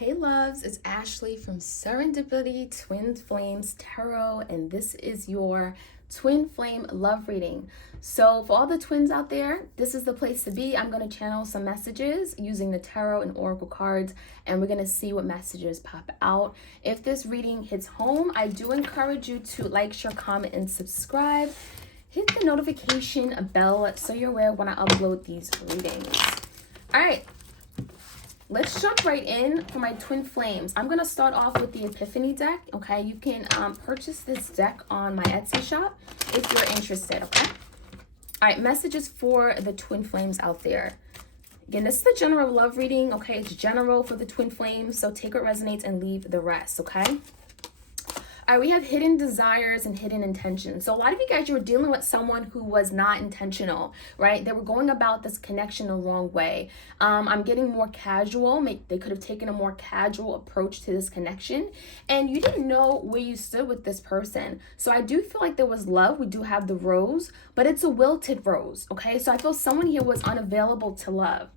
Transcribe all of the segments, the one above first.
Hey loves, it's Ashley from Serendipity Twinflames Tarot, and this is your twin flame love reading. So for all the twins out there, this is the place to be. I'm going to channel some messages using the tarot and oracle cards, and we're going to see what messages pop out. If this reading hits home, I do encourage you to like, share, comment, and subscribe. Hit the notification bell so you're aware when I upload these readings. All right. Let's jump right in for my twin flames. I'm going to start off with the Epiphany deck, okay? You can purchase this deck on my Etsy shop if you're interested, okay? All right, messages for the twin flames out there. Again, this is the general love reading, okay? It's general for the twin flames, so take what resonates and leave the rest, okay? All right, we have hidden desires and hidden intentions. So a lot of you guys, you were dealing with someone who was not intentional, right? They were going about this connection the wrong way. I'm getting more casual. They could have taken a more casual approach to this connection, and you didn't know where you stood with this person. So I do feel like there was love. We do have the rose, but it's a wilted rose, okay? So I feel someone here was unavailable to love.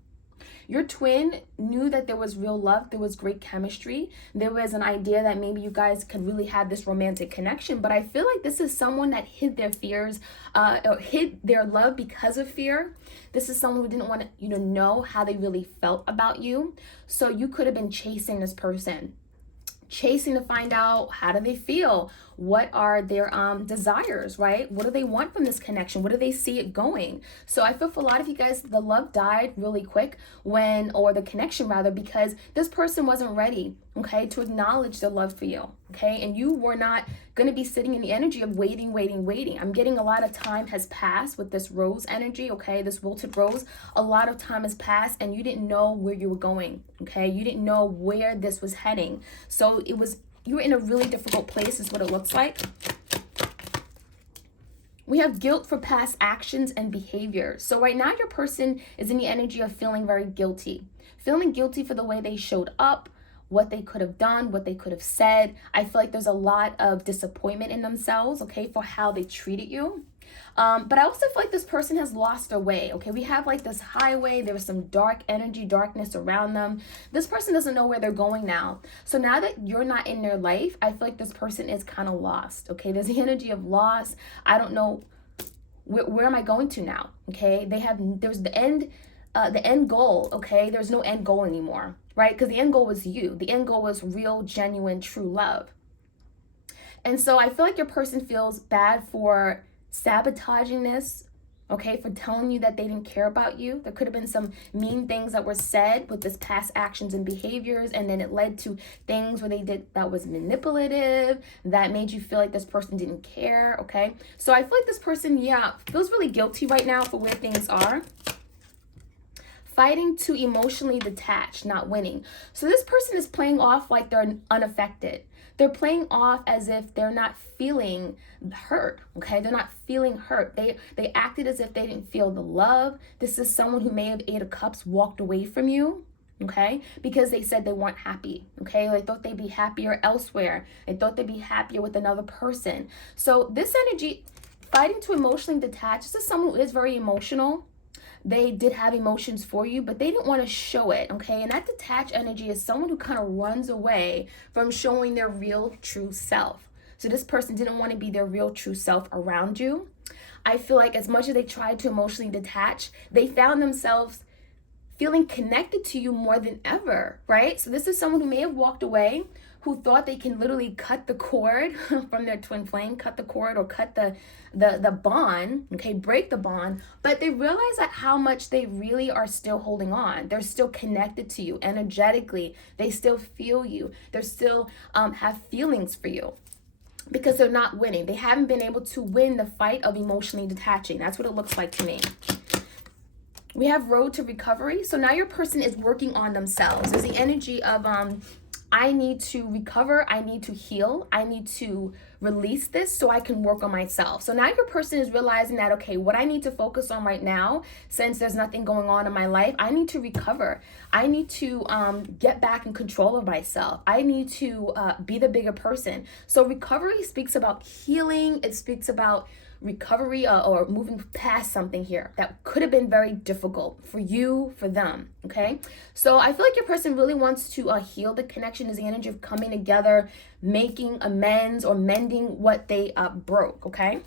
Your twin knew that there was real love, there was great chemistry, there was an idea that maybe you guys could really have this romantic connection, but I feel like this is someone that hid their fears, or hid their love because of fear. This is someone who didn't want you to know how they really felt about you, so you could have been chasing this person. Chasing to find out how do they feel, what are their desires, right? What do they want from this connection? What do they see it going? So I feel for a lot of you guys, the love died really quick or the connection rather, because this person wasn't ready, okay, to acknowledge the love for you, okay? And you were not going to be sitting in the energy of waiting. I'm getting a lot of time has passed with this rose energy, okay? This wilted rose, a lot of time has passed and you didn't know where you were going, okay? You didn't know where this was heading. So you were in a really difficult place is what it looks like. We have guilt for past actions and behavior. So right now your person is in the energy of feeling very guilty. Feeling guilty for the way they showed up, what they could have done, what they could have said. I feel like there's a lot of disappointment in themselves, okay, for how they treated you. But I also feel like this person has lost their way, okay? We have like this highway, there was some dark energy, darkness around them. This person doesn't know where they're going now. So now that you're not in their life, I feel like this person is kind of lost, okay? There's the energy of loss. I don't know, where am I going to now, okay? There's the end goal, okay? There's no end goal anymore, right? Because the end goal was you. The end goal was real, genuine, true love. And so I feel like your person feels bad for sabotaging this, okay, for telling you that they didn't care about you. There could have been some mean things that were said with this past actions and behaviors, and then it led to things where they did that was manipulative, that made you feel like this person didn't care, okay? So I feel like this person, feels really guilty right now for where things are. Fighting to emotionally detach, not winning. So this person is playing off like they're unaffected. They're playing off as if they're not feeling hurt, okay? They're not feeling hurt. They acted as if they didn't feel the love. This is someone who may have Eight of Cups walked away from you, okay? Because they said they weren't happy, okay? They thought they'd be happier elsewhere. They thought they'd be happier with another person. So this energy, fighting to emotionally detach, this is someone who is very emotional. They did have emotions for you, but they didn't want to show it, okay? And that detached energy is someone who kind of runs away from showing their real, true self. So this person didn't want to be their real, true self around you. I feel like as much as they tried to emotionally detach, they found themselves feeling connected to you more than ever, right? So this is someone who may have walked away, who thought they can literally cut the cord from their twin flame, cut the cord or cut the bond, okay, break the bond, but they realize that how much they really are still holding on. They're still connected to you energetically. They still feel you. They still have feelings for you because they're not winning. They haven't been able to win the fight of emotionally detaching. That's what it looks like to me. We have road to recovery. So now your person is working on themselves. There's the energy of I need to recover, I need to heal, I need to release this so I can work on myself. So now your person is realizing that, okay, what I need to focus on right now, since there's nothing going on in my life, I need to recover. I need to get back in control of myself. I need to be the bigger person. So recovery speaks about healing. It speaks about recovery or moving past something here that could have been very difficult for you, for them, okay? So I feel like your person really wants to heal the connection. Is the energy of coming together, making amends, or mending what they broke, okay?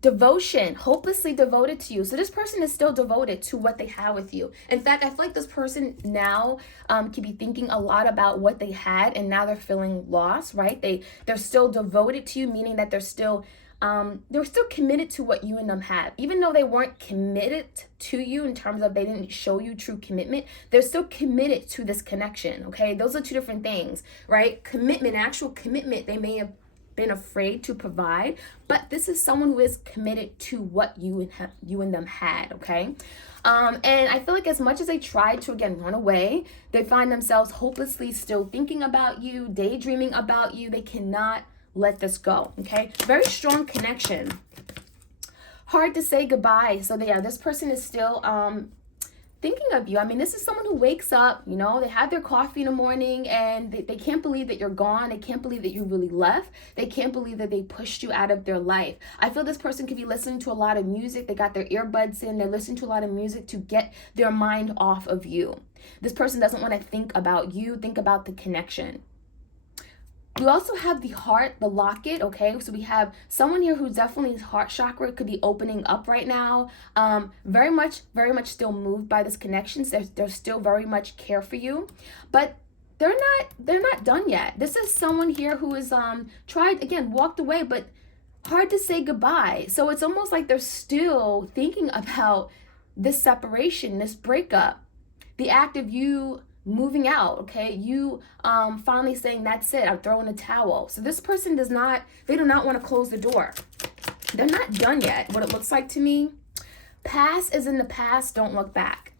Devotion, hopelessly devoted to you. So this person is still devoted to what they have with you. In fact, I feel like this person now could be thinking a lot about what they had, and now they're feeling lost, right? They're still devoted to you, meaning that they're still committed to what you and them have. Even though they weren't committed to you in terms of they didn't show you true commitment, they're still committed to this connection, okay? Those are two different things, right? Commitment, actual commitment, they may have been afraid to provide, but this is someone who is committed to what you and them had, okay? And I feel like as much as they tried to, again, run away, they find themselves hopelessly still thinking about you, daydreaming about you. They cannot let this go, okay? Very strong connection. Hard to say goodbye. So yeah, this person is still thinking of you. I mean, this is someone who wakes up, you know, they have their coffee in the morning and they can't believe that you're gone. They can't believe that you really left. They can't believe that they pushed you out of their life. I feel this person could be listening to a lot of music. They got their earbuds in. They're listening to a lot of music to get their mind off of you. This person doesn't want to think about you, think about the connection. We also have the heart, the locket, okay? So we have someone here who's definitely heart chakra could be opening up right now. Very much still moved by this connection. So they're still very much care for you. But they're not done yet. This is someone here who is tried, again, walked away, but hard to say goodbye. So it's almost like they're still thinking about this separation, this breakup, the act of you moving out, okay? You finally saying, that's it, I'm throwing a towel. So this person do not want to close the door. They're not done yet, what it looks like to me. Past is in the past, don't look back.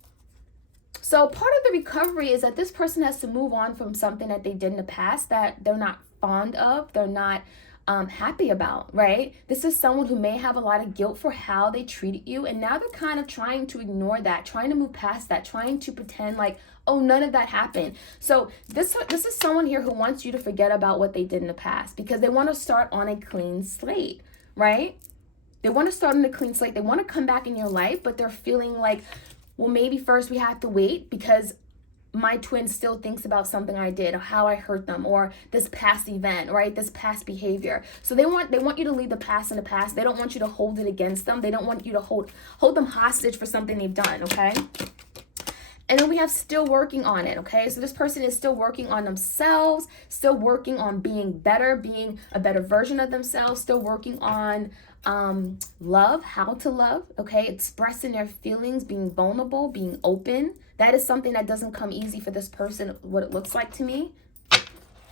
So part of the recovery is that this person has to move on from something that they did in the past that they're not fond of, they're not happy about, right? This is someone who may have a lot of guilt for how they treated you, and now they're kind of trying to ignore that, trying to move past that, trying to pretend like, oh, none of that happened. So this is someone here who wants you to forget about what they did in the past because they want to start on a clean slate, right? They want to start on a clean slate. They want to come back in your life, but they're feeling like, well, maybe first we have to wait because my twin still thinks about something I did or how I hurt them or this past event, right? This past behavior. So they want you to leave the past in the past. They don't want you to hold it against them. They don't want you to hold them hostage for something they've done, okay? And then we have still working on it, okay? So this person is still working on themselves, still working on being better, being a better version of themselves, still working on love, how to love, okay? Expressing their feelings, being vulnerable, being open. That is something that doesn't come easy for this person, what it looks like to me.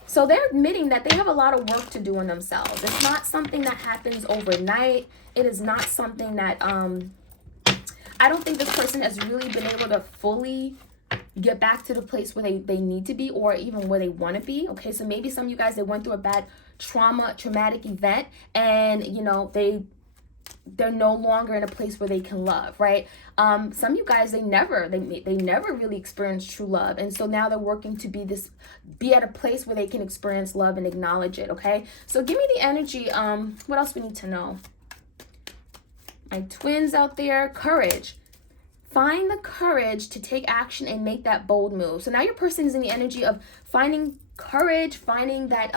So they're admitting that they have a lot of work to do on themselves. It's not something that happens overnight. It is not something that, I don't think this person has really been able to fully get back to the place where they need to be or even where they want to be. Okay, so maybe some of you guys, they went through a bad traumatic event and, you know, they're no longer in a place where they can love, right? Some of you guys, they never really experienced true love. And so now they're working to be at a place where they can experience love and acknowledge it, okay? So give me the energy. What else we need to know? My twins out there, courage. Find the courage to take action and make that bold move. So now your person is in the energy of finding courage, finding that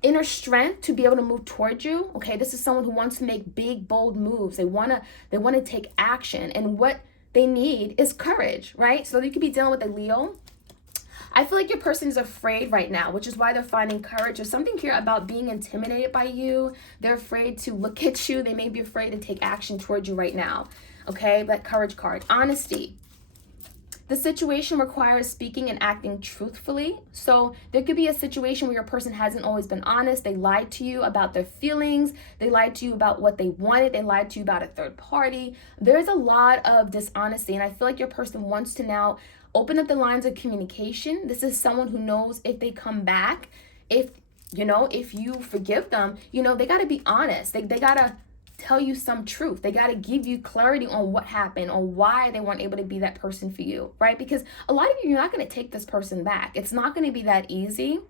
inner strength to be able to move towards you. Okay, this is someone who wants to make big, bold moves. They wanna take action, and what they need is courage, right? So you could be dealing with a Leo. I feel like your person is afraid right now, which is why they're finding courage. There's something here about being intimidated by you. They're afraid to look at you. They may be afraid to take action towards you right now. Okay, that courage card. Honesty. The situation requires speaking and acting truthfully. So there could be a situation where your person hasn't always been honest. They lied to you about their feelings. They lied to you about what they wanted. They lied to you about a third party. There's a lot of dishonesty, and I feel like your person wants to now open up the lines of communication. This is someone who knows if they come back, if you forgive them, they got to be honest. They got to tell you some truth. They got to give you clarity on what happened, on why they weren't able to be that person for you, right? Because a lot of you're not going to take this person back. It's not going to be that easy.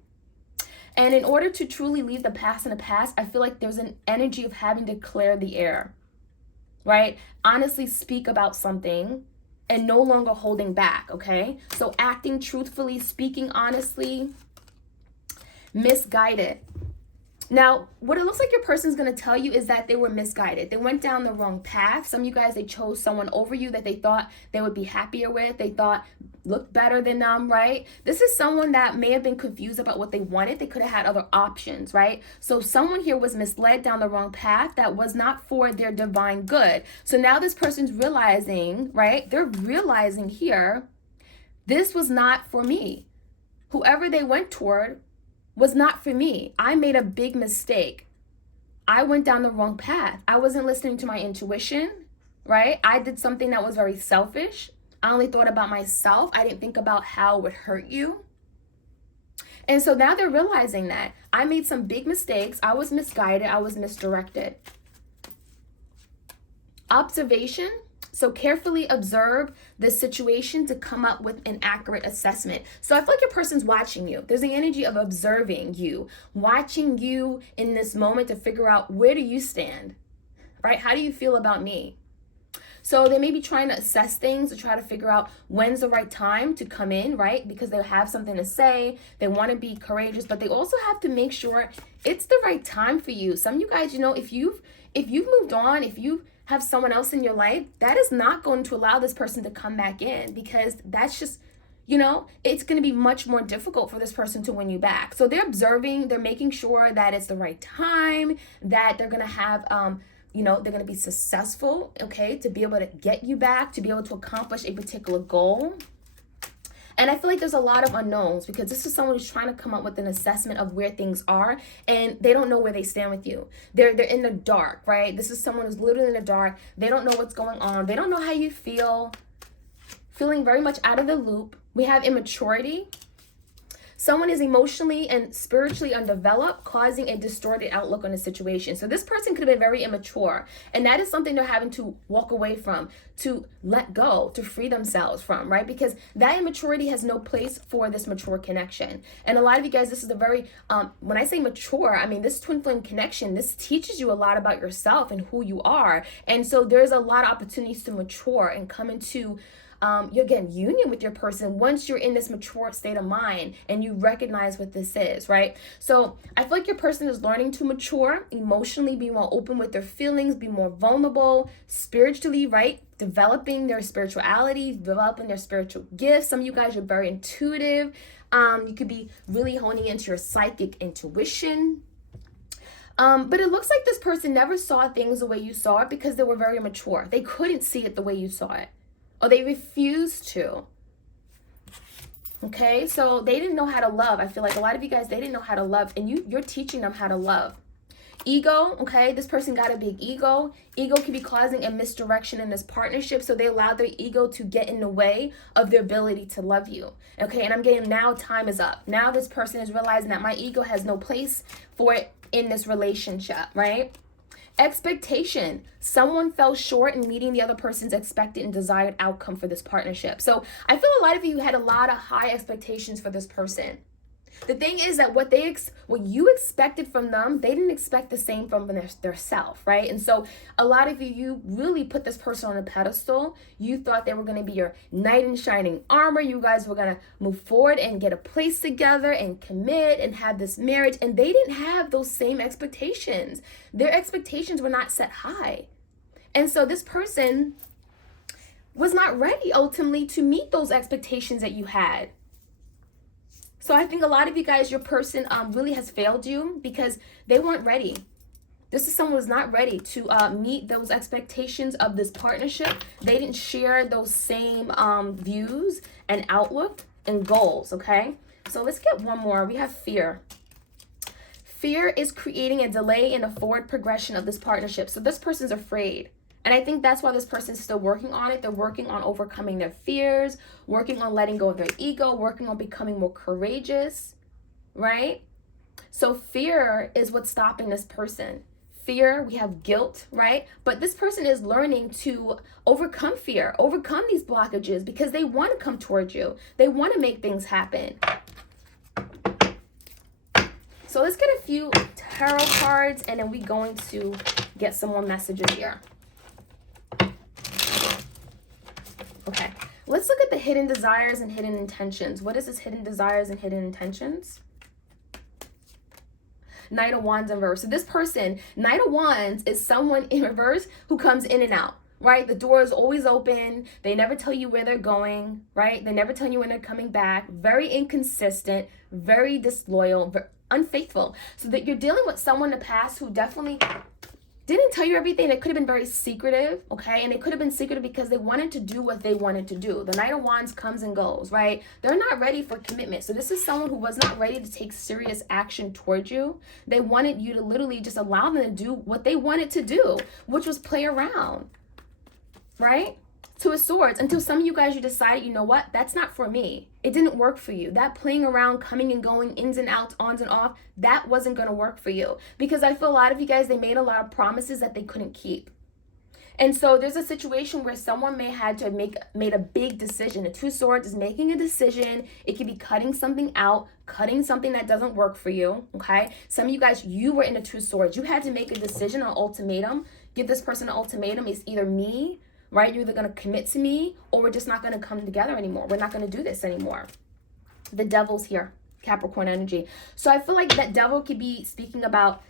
And in order to truly leave the past in the past, I feel like there's an energy of having to clear the air, right? Honestly speak about something and no longer holding back, okay? So acting truthfully, speaking honestly. Misguided. Now, what it looks like your person's going to tell you is that they were misguided. They went down the wrong path. Some of you guys, they chose someone over you that they thought they would be happier with. They thought looked better than them, right? This is someone that may have been confused about what they wanted. They could have had other options, right? So someone here was misled down the wrong path that was not for their divine good. So now this person's realizing, right? They're realizing here, this was not for me. Whoever they went toward was not for me. I made a big mistake. I went down the wrong path. I wasn't listening to my intuition, right? I did something that was very selfish. I only thought about myself. I didn't think about how it would hurt you. And so now they're realizing that I made some big mistakes. I was misguided. I was misdirected. Observation. So carefully observe the situation to come up with an accurate assessment. So I feel like your person's watching you. There's the energy of observing you, watching you in this moment to figure out, where do you stand, right? How do you feel about me? So they may be trying to assess things to try to figure out when's the right time to come in, right? Because they have something to say. They want to be courageous, but they also have to make sure it's the right time for you. Some of you guys, if you've moved on, if you have someone else in your life, that is not going to allow this person to come back in, because that's just, it's going to be much more difficult for this person to win you back. So they're observing, they're making sure that it's the right time, that they're going to have, they're going to be successful, okay, to be able to get you back, to be able to accomplish a particular goal. And I feel like there's a lot of unknowns, because this is someone who's trying to come up with an assessment of where things are, and they don't know where they stand with you. They're in the dark, right? This is someone who's literally in the dark. They don't know what's going on. They don't know how you feel. Feeling very much out of the loop. We have immaturity. Someone is emotionally and spiritually undeveloped, causing a distorted outlook on the situation. So this person could have been very immature, and that is something they're having to walk away from, to let go, to free themselves from, right? Because that immaturity has no place for this mature connection. And a lot of you guys, this is a very, when I say mature, I mean, this twin flame connection, this teaches you a lot about yourself and who you are. And so there's a lot of opportunities to mature and come into union with your person once you're in this mature state of mind and you recognize what this is, right? So I feel like your person is learning to mature emotionally, be more open with their feelings, be more vulnerable spiritually, right? Developing their spirituality, developing their spiritual gifts. Some of you guys are very intuitive. You could be really honing into your psychic intuition. But it looks like this person never saw things the way you saw it because they were very immature. They couldn't see it the way you saw it. Or they refused to. Okay, so they didn't know how to love. I feel like a lot of you guys, they didn't know how to love, and you're teaching them how to love. Ego, okay, this person got a big ego. Ego can be causing a misdirection in this partnership, so they allow their ego to get in the way of their ability to love you. Okay, and I'm getting now time is up. Now this person is realizing that my ego has no place for it in this relationship, right? Expectation. Someone fell short in meeting the other person's expected and desired outcome for this partnership. So I feel a lot of you had a lot of high expectations for this person. The thing is that what you expected from them, they didn't expect the same from their self, right? And so a lot of you really put this person on a pedestal. You thought they were going to be your knight in shining armor. You guys were going to move forward and get a place together and commit and have this marriage. And they didn't have those same expectations. Their expectations were not set high. And so this person was not ready ultimately to meet those expectations that you had. So I think a lot of you guys, your person really has failed you because they weren't ready. This is someone who's not ready to meet those expectations of this partnership. They didn't share those same views and outlook and goals, okay? So let's get one more. We have fear. Fear is creating a delay in the forward progression of this partnership. So this person's afraid. And I think that's why this person's still working on it. They're working on overcoming their fears, working on letting go of their ego, working on becoming more courageous, right? So fear is what's stopping this person. Fear, we have guilt, right? But this person is learning to overcome fear, overcome these blockages because they want to come towards you. They want to make things happen. So So let's get a few tarot cards, and then we're going to get some more messages here. Okay, let's look at the hidden desires and hidden intentions. What is this hidden desires and hidden intentions? Knight of Wands in reverse. So this person, Knight of Wands, is someone in reverse who comes in and out, right? The door is always open. They never tell you where they're going, right? They never tell you when they're coming back. Very inconsistent, very disloyal, unfaithful. So that you're dealing with someone in the past who definitely didn't tell you everything. It could have been very secretive, okay? And it could have been secretive because they wanted to do what they wanted to do. The Knight of Wands comes and goes, right? They're not ready for commitment. So this is someone who was not ready to take serious action towards you. They wanted you to literally just allow them to do what they wanted to do, which was play around, right? Two of Swords, until some of you guys, you decided, you know what, that's not for me. It didn't work for you. That playing around, coming and going, ins and outs, ons and off, that wasn't going to work for you. Because I feel a lot of you guys, they made a lot of promises that they couldn't keep. And so there's a situation where someone may had to made a big decision. The Two of Swords is making a decision. It could be cutting something out, cutting something that doesn't work for you, okay? Some of you guys, you were in the Two of Swords. You had to make a decision, an ultimatum. Give this person an ultimatum. It's either me, right? You're either going to commit to me, or we're just not going to come together anymore. We're not going to do this anymore. The Devil's here, Capricorn energy. So I feel like that Devil could be speaking about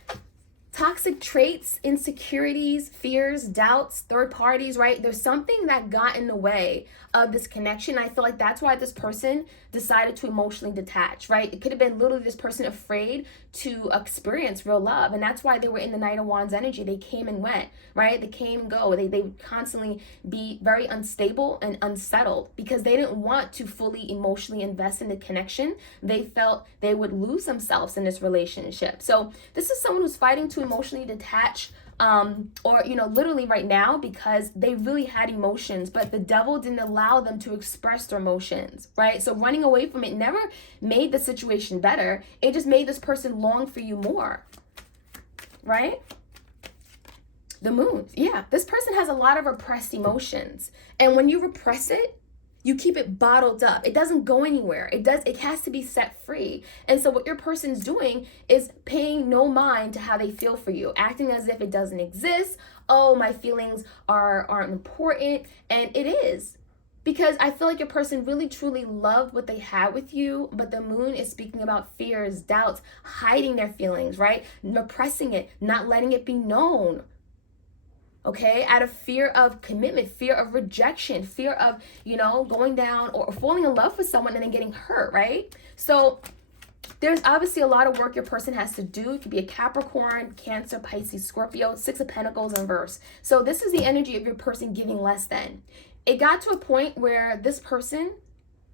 toxic traits, insecurities, fears, doubts, third parties, right? There's something that got in the way of this connection. I feel like that's why this person decided to emotionally detach, right? It could have been literally this person afraid to experience real love. And that's why they were in the Knight of Wands energy. They came and went, right? They came and go. They would constantly be very unstable and unsettled because they didn't want to fully emotionally invest in the connection. They felt they would lose themselves in this relationship. So this is someone who's fighting to emotionally detach, or, you know, literally right now, because they really had emotions, but the Devil didn't allow them to express their emotions, right? So running away from it never made the situation better. It just made this person long for you more, right? The Moon. Yeah, this person has a lot of repressed emotions. And when you repress it, you keep it bottled up. It doesn't go anywhere. It has to be set free. And so what your person's doing is paying no mind to how they feel for you, acting as if it doesn't exist. Oh, my feelings aren't important. And it is. Because I feel like your person really truly loved what they had with you, but the Moon is speaking about fears, doubts, hiding their feelings, right? Repressing it, not letting it be known. Okay, out of fear of commitment, fear of rejection, fear of, you know, going down or falling in love with someone and then getting hurt, right? So there's obviously a lot of work your person has to do. It could be a Capricorn, Cancer, Pisces, Scorpio, Six of Pentacles in reverse. So this is the energy of your person giving less than. It got to a point where this person,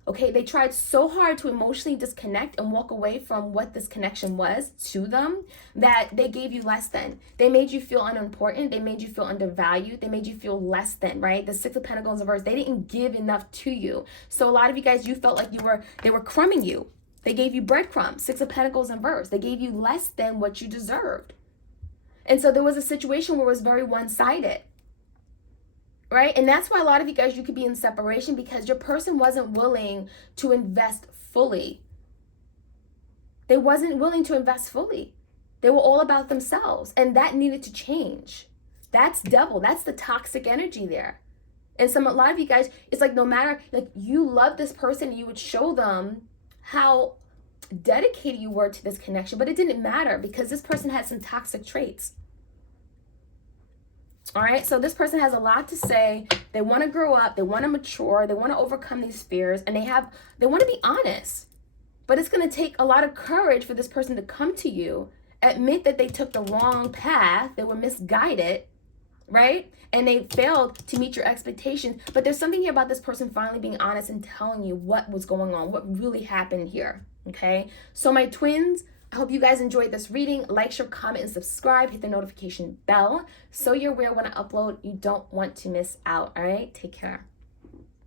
okay, they tried so hard to emotionally disconnect and walk away from what this connection was to them that they gave you less than. They made you feel unimportant. They made you feel undervalued. They made you feel less than, right? The Six of Pentacles in reverse, they didn't give enough to you. So a lot of you guys, you felt like they were crumbing you. They gave you breadcrumbs, Six of Pentacles in reverse. They gave you less than what you deserved. And so there was a situation where it was very one-sided. Right? And that's why a lot of you guys, you could be in separation because your person wasn't willing to invest fully. They wasn't willing to invest fully. They were all about themselves, and that needed to change. That's Devil. That's the toxic energy there. And a lot of you guys, it's like no matter, like you love this person, you would show them how dedicated you were to this connection, but it didn't matter because this person had some toxic traits. All right, so this person has a lot to say. They want to grow up, they want to mature, they want to overcome these fears, and they want to be honest. But it's going to take a lot of courage for this person to come to you, admit that they took the wrong path, they were misguided, right? And they failed to meet your expectations. But there's something here about this person finally being honest and telling you what was going on, what really happened here, okay? So my twins, I hope you guys enjoyed this reading. Like, share, comment, and subscribe. Hit the notification bell so you're aware when I upload. You don't want to miss out, all right? Take care.